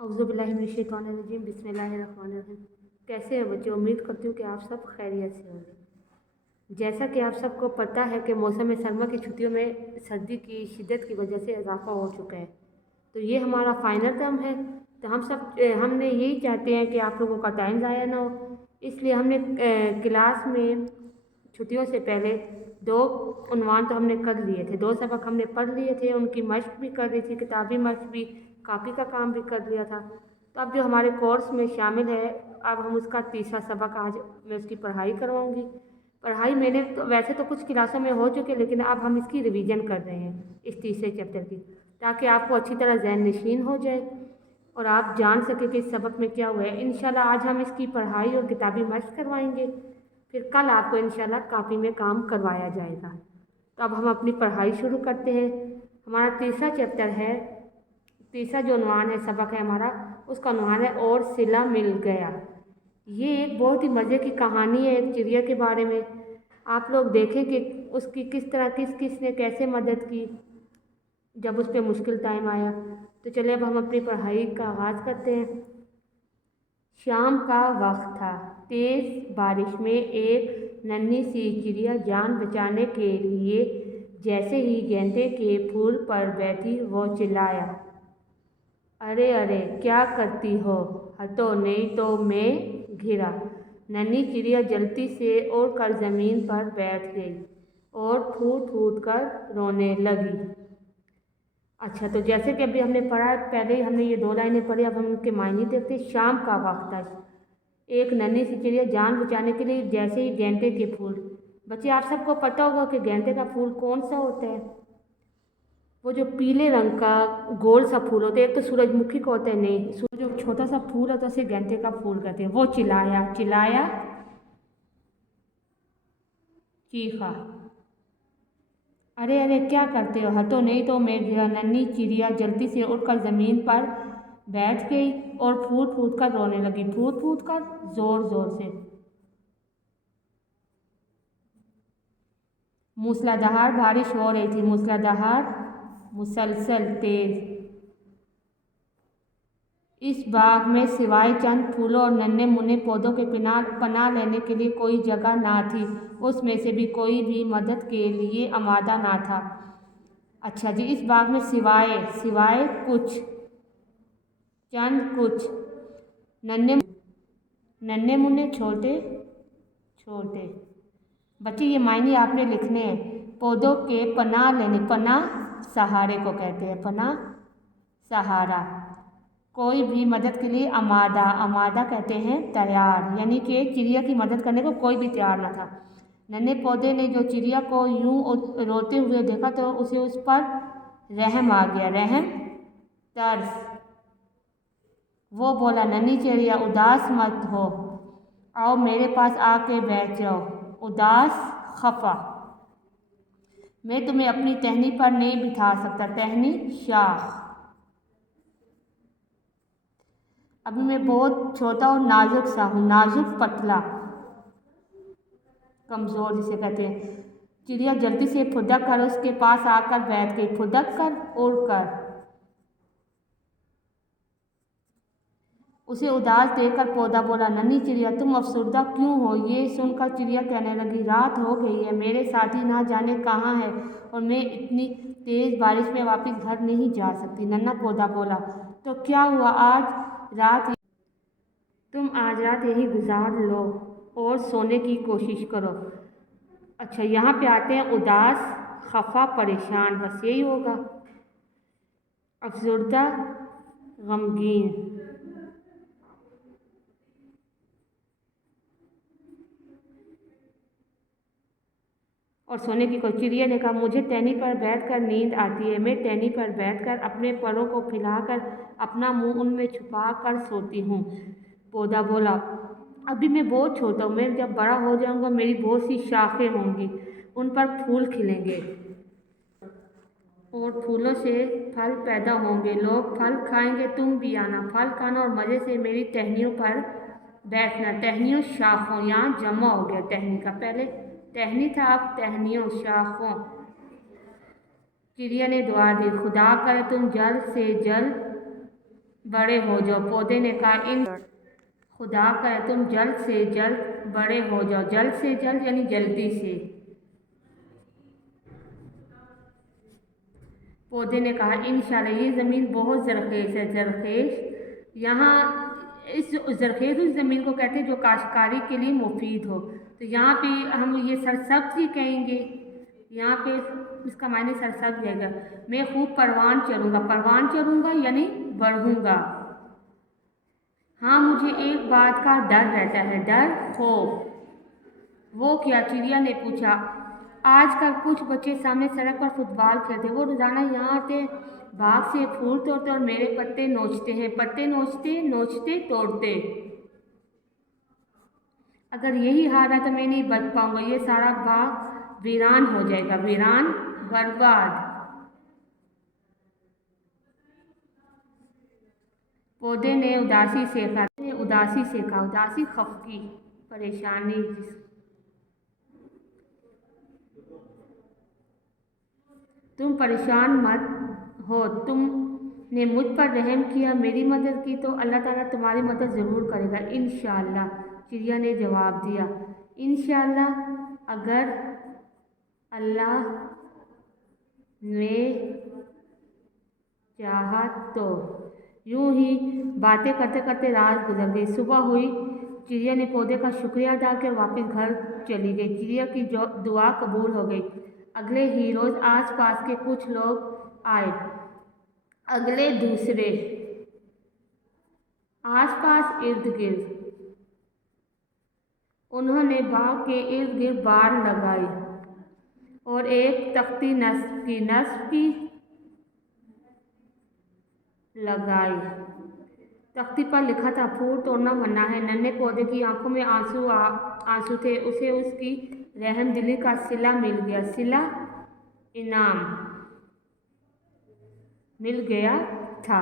औज़ुबिल्लाहिमिनश्शैतानिर्रजीम बिस्मिल्लाहिर्रहमानिर्रहीम। कैसे हैं बच्चे? उम्मीद करती हूँ कि आप सब खैरियत से होंगे। जैसा कि आप सबको पता है कि मौसम सरमा की छुट्टियों में सर्दी की शिद्दत की वजह से इजाफा हो चुका है, तो ये हमारा फाइनल टर्म है। तो हमने यही चाहते हैं कि आप लोगों का टाइम ज़ाया ना हो, इसलिए हमने क्लास में छुट्टियों से पहले 2 उन्वान तो हमने कर लिए थे, 2 सबक हमने पढ़ लिए थे, उनकी मश्क भी कर ली थी, किताबी मश्क भी, कापी का काम भी कर लिया था। तो अब जो हमारे कोर्स में शामिल है, अब हम उसका तीसरा सबक आज मैं उसकी पढ़ाई करवाऊँगी। पढ़ाई मैंने तो वैसे तो कुछ क्लासों में हो चुकी है, लेकिन अब हम इसकी रिवीजन कर रहे हैं इस तीसरे चैप्टर की, ताकि आपको अच्छी तरह ज़हन नशीन हो जाए और आप जान सकें कि इस सबक में क्या हुआ है। इंशाल्लाह आज हम इसकी पढ़ाई और किताबी मश्क करवाएंगे, फिर कल आपको इंशाल्लाह कापी में काम करवाया जाएगा। तो अब हम अपनी पढ़ाई शुरू करते हैं। हमारा तीसरा चैप्टर है, तीसरा जो उन्वान है, सबक है हमारा, उसका उन्वान है और सिला मिल गया। ये एक बहुत ही मज़े की कहानी है एक चिड़िया के बारे में। आप लोग देखें कि उसकी किस तरह किस ने कैसे मदद की जब उस पर मुश्किल टाइम आया। तो चलिए अब हम अपनी पढ़ाई का आगाज़ करते हैं। शाम का वक्त था। तेज़ बारिश में एक नन्ही सी चिड़िया जान बचाने के लिए जैसे ही गेंदे के फूल पर बैठी वो चिल्लाया, अरे अरे क्या करती हो, हटो नहीं तो मैं घिरा। नन्ही चिड़िया जल्दी से उड़कर ज़मीन पर बैठ गई और फूट फूट कर रोने लगी। अच्छा, तो जैसे कि अभी हमने पढ़ा, पहले ही हमने ये 2 लाइनें पढ़ी, अब हम उनके मायने देखते। शाम का वक्त था। एक नन्ही सी चिड़िया जान बचाने के लिए जैसे ही गेंदे के फूल, बच्चे आप सबको पता होगा कि गेंदे का फूल कौन सा होता है? वो जो पीले रंग का गोल सा फूल होता है। एक तो सूरजमुखी को होता है, नहीं, जो छोटा सा फूल होता है उसे गेंदे का फूल कहते हैं। वो चिल्लाया चिल्लाया, चीखा, अरे अरे क्या करते हो, हटो नहीं तो मैं घिरा। नन्ही चिड़िया जल्दी से उड़कर ज़मीन पर बैठ गई और फूट फूट कर रोने लगी, फूट फूट कर, जोर जोर से। मूसलाधार बारिश हो रही थी, मूसलाधार, मुसलसल, तेज। इस बाग में सिवाय चंद फूलों और नन्हे मुन्ने पौधों के पनाह लेने के लिए कोई जगह ना थी। उसमें से भी कोई भी मदद के लिए आमादा ना था। अच्छा जी, इस बाग में सिवाय सिवाय कुछ, चंद कुछ, नन्हे नन्हे मुन्ने छोटे छोटे। बच्चे ये मायने आपने लिखने हैं। पौधों के पनाह लेने, पनाह सहारे को कहते हैं, पनाह सहारा। कोई भी मदद के लिए आमादा, आमादा कहते हैं तैयार, यानी कि चिड़िया की मदद करने को कोई भी तैयार न था। नन्हे पौधे ने जो चिड़िया को यूं रोते हुए देखा तो उसे उस पर रहम आ गया, रहम, तरस। वो बोला, नन्ही चिड़िया उदास मत हो, आओ मेरे पास आके बैठ जाओ। उदास, खफा, मैं तुम्हें अपनी टहनी पर नहीं बिठा सकता। टहनी, शाख। अभी मैं बहुत छोटा और नाजुक सा हूँ, नाजुक, पतला, कमज़ोर जिसे कहते हैं। चिड़िया जल्दी से फुदक कर उसके पास आकर बैठ गई, फुदक कर, उड़कर। उसे उदास देखकर पौधा बोला, नन्ही चिड़िया तुम अफसरदा क्यों हो? ये सुनकर चिड़िया कहने लगी, रात हो गई है, मेरे साथी ना जाने कहाँ है और मैं इतनी तेज़ बारिश में वापस घर नहीं जा सकती। नन्हा पौधा बोला, तो क्या हुआ, तुम आज रात यहीं गुजार लो और सोने की कोशिश करो। अच्छा, यहाँ पे आते हैं उदास, खफा, परेशान, बस यही होगा। अफसरदा, गमगीन। और सोने की कोशिश। चिड़िया ने कहा, मुझे टहनी पर बैठकर नींद आती है, मैं टहनी पर बैठकर अपने परों को फैलाकर अपना मुंह उनमें छुपा कर सोती हूँ। पौधा बोला, अभी मैं बहुत छोटा हूँ, मैं जब बड़ा हो जाऊँगा मेरी बहुत सी शाखें होंगी, उन पर फूल खिलेंगे और फूलों से फल पैदा होंगे, लोग फल खाएंगे, तुम भी आना, फल खाना और मज़े से मेरी टहनियों पर बैठना। टहनियों, शाखों, यहाँ जमा हो गया टहनी का, पहले टहनी था, अब टहनियों, शाखों। चिड़िया ने दुआ दी, खुदा करे तुम जल्द से जल्द बड़े हो जाओ। पौधे ने कहा इन खुदा करे तुम जल्द से जल्द बड़े हो जाओ। जल्द से जल्द यानी जल्दी से। पौधे ने कहा इंशाल्लाह ये ज़मीन बहुत ज़रखेज़ है। ज़रखेज़ यहाँ इस ज़रखेज़ उस ज़मीन को कहते हैं जो काश्तकारी के लिए मुफीद हो। तो यहाँ पे हम ये सरसब्ज़ ही कहेंगे। यहाँ पे इसका मायने सरसब्ज़ रहेगा। मैं खूब परवान चलूँगा। परवान चलूँगा यानी बढ़ूँगा। हाँ मुझे एक बात का डर रहता है। डर खौफ। वो क्या? चिड़िया ने पूछा। आजकल कुछ बच्चे सामने सड़क पर फुटबॉल खेलते। वो रोज़ाना यहाँ आते, बाग से फूल तोड़ते और मेरे पत्ते नोचते हैं। पत्ते नोचते नोचते तोड़ते। अगर यही हाल है तो मैं नहीं बच पाऊंगा। ये सारा बाग वीरान हो जाएगा। वीरान, बर्बाद। पौधे ने उदासी से कहा। उदासी खफगी, परेशानी। तुम परेशान मत हो। तुमने मुझ पर रहम किया, मेरी मदद की तो अल्लाह ताला तुम्हारी मदद ज़रूर करेगा इंशाअल्लाह। चिड़िया ने जवाब दिया इंशाअल्लाह, अगर अल्लाह ने चाहा तो। यूं ही बातें करते करते रात गुजर गई। सुबह हुई। चिड़िया ने पौधे का शुक्रिया अदा कर वापस घर चली गई। चिड़िया की दुआ कबूल हो गई। अगले ही रोज़ आसपास के कुछ लोग आए। अगले दूसरे आसपास इर्द गिर्द। उन्होंने बाग के इर्द गिर्द बाड़ लगाई और एक तख्ती नस्ब की लगाई। तख्ती पर लिखा था फूल तोड़ना मना है। नन्हे पौधे की आंखों में आंसू थे। उसे उसकी रहमदिली का सिला मिल गया। सिला इनाम मिल गया था।